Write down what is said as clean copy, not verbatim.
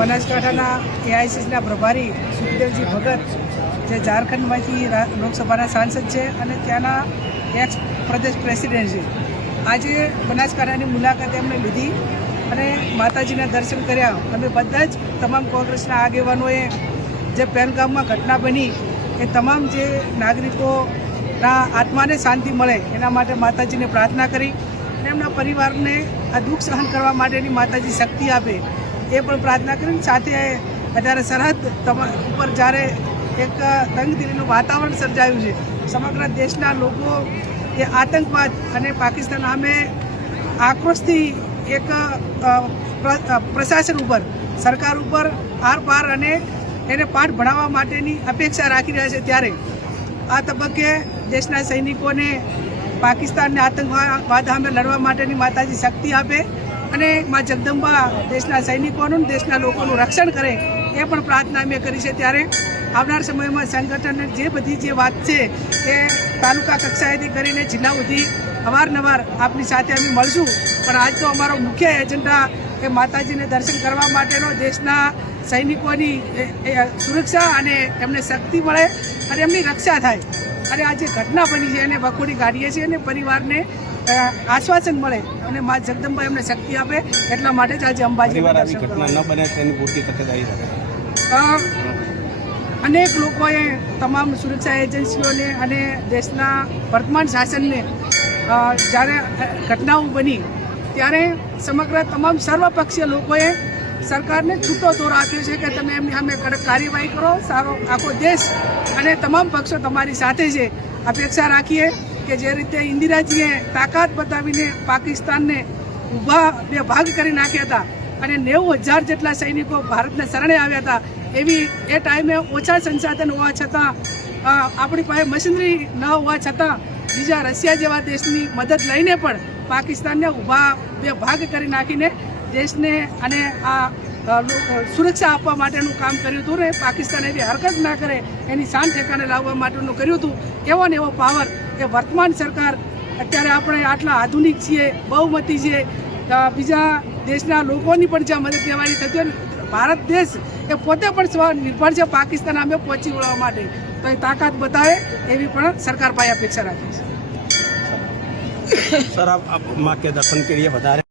બનાસકાંઠાના એઆઈસીસીના પ્રભારી સુખદેવજી ભગત, જે ઝારખંડમાંથી લોકસભાના સાંસદ છે અને ત્યાંના એક્સ પ્રદેશ પ્રેસિડેન્ટ છે, આજે બનાસકાંઠાની મુલાકાત એમણે લીધી અને માતાજીના દર્શન કર્યા. અમે બધા જ તમામ કોંગ્રેસના આગેવાનોએ જે પહેલગામમાં ઘટના બની એ તમામ જે નાગરિકોના આત્માને શાંતિ મળે એના માટે માતાજીને પ્રાર્થના કરી અને એમના પરિવારને આ દુઃખ સહન કરવા માટેની માતાજી શક્તિ આપે એ પણ પ્રાર્થના કરી. સાથે અત્યારે સરહદ ઉપર જ્યારે એક તંગદિલીનું વાતાવરણ સર્જાયું છે, સમગ્ર દેશના લોકો એ આતંકવાદ અને પાકિસ્તાન સામે આક્રોશથી એક પ્રશાસન ઉપર, સરકાર ઉપર આર પાર અને એને પાઠ ભણાવવા માટેની અપેક્ષા રાખી રહ્યા છે. ત્યારે આ તબક્કે દેશના સૈનિકોને પાકિસ્તાનને આતંકવાદ સામે લડવા માટેની માતાજી શક્તિ આપે અને મા જગદંબા દેશના સૈનિકોનું, દેશના લોકોનું રક્ષણ કરે એ પણ પ્રાર્થના અમે કરી છે. ત્યારે આવનાર સમયમાં સંગઠનને જે બધી જે વાત છે એ તાલુકા કક્ષાએથી કરીને જિલ્લા સુધી અવારનવાર આપની સાથે અમે મળશું. પણ આજ તો અમારો મુખ્ય એજન્ડા એ માતાજીને દર્શન કરવા માટેનો, દેશના સૈનિકોની સુરક્ષા અને એમને શક્તિ મળે અને એમની રક્ષા થાય. અને આ જે ઘટના બની છે એને વખોડી કાઢીએ છીએ અને પરિવારને આશ્વાસન મળે અને મા જગદંબા એમને શક્તિ આપે એટલા માટે જ આજે અંબાજી અનેક લોકોએ તમામ સુરક્ષા એજન્સીઓને અને દેશના વર્તમાન શાસનને જ્યારે ઘટનાઓ બની ત્યારે સમગ્ર તમામ સર્વપક્ષીય લોકોએ સરકારને છૂટો દોર આપ્યો છે કે તમે એમની સામે કડક કાર્યવાહી કરો. સારો આખો દેશ અને તમામ પક્ષો તમારી સાથે છે. અપેક્ષા રાખીએ કે જે રીતે ઇન્દિરાજીએ તાકાત બતાવીને પાકિસ્તાનને ઊભા બે ભાગ કરી નાખ્યા હતા અને 90,000 જેટલા સૈનિકો ભારતને શરણે આવ્યા હતા, એવી એ ટાઈમે ઓછા સંસાધન હોવા છતાં, આપણી પાસે મશીનરી ન હોવા છતાં બીજા રશિયા જેવા દેશની મદદ લઈને પણ પાકિસ્તાનને ઊભા બે ભાગ કરી નાખીને દેશને અને આ સુરક્ષા આપવા માટેનું કામ કર્યું હતું. ને પાકિસ્તાન એવી હરકત ના કરે એની શાન ઠેકાણે લાવવા માટેનું કર્યું હતું. એવો ને એવો પાવર એ વર્તમાન સરકાર, અત્યારે આપણે આટલા આધુનિક છીએ, બહુમતી છીએ, બીજા દેશના લોકોની પણ જ્યાં મદદ લેવાની થતી હોય, ભારત દેશ એ પોતે પણ સ્વનિર્ભર છે પાકિસ્તાન સામે પહોંચી વળવા માટે. તો એ તાકાત બતાવે એવી પણ સરકાર પાસે અપેક્ષા રાખી છે. सर, आप माँ के दर्शन के लिए बता रहे हैं.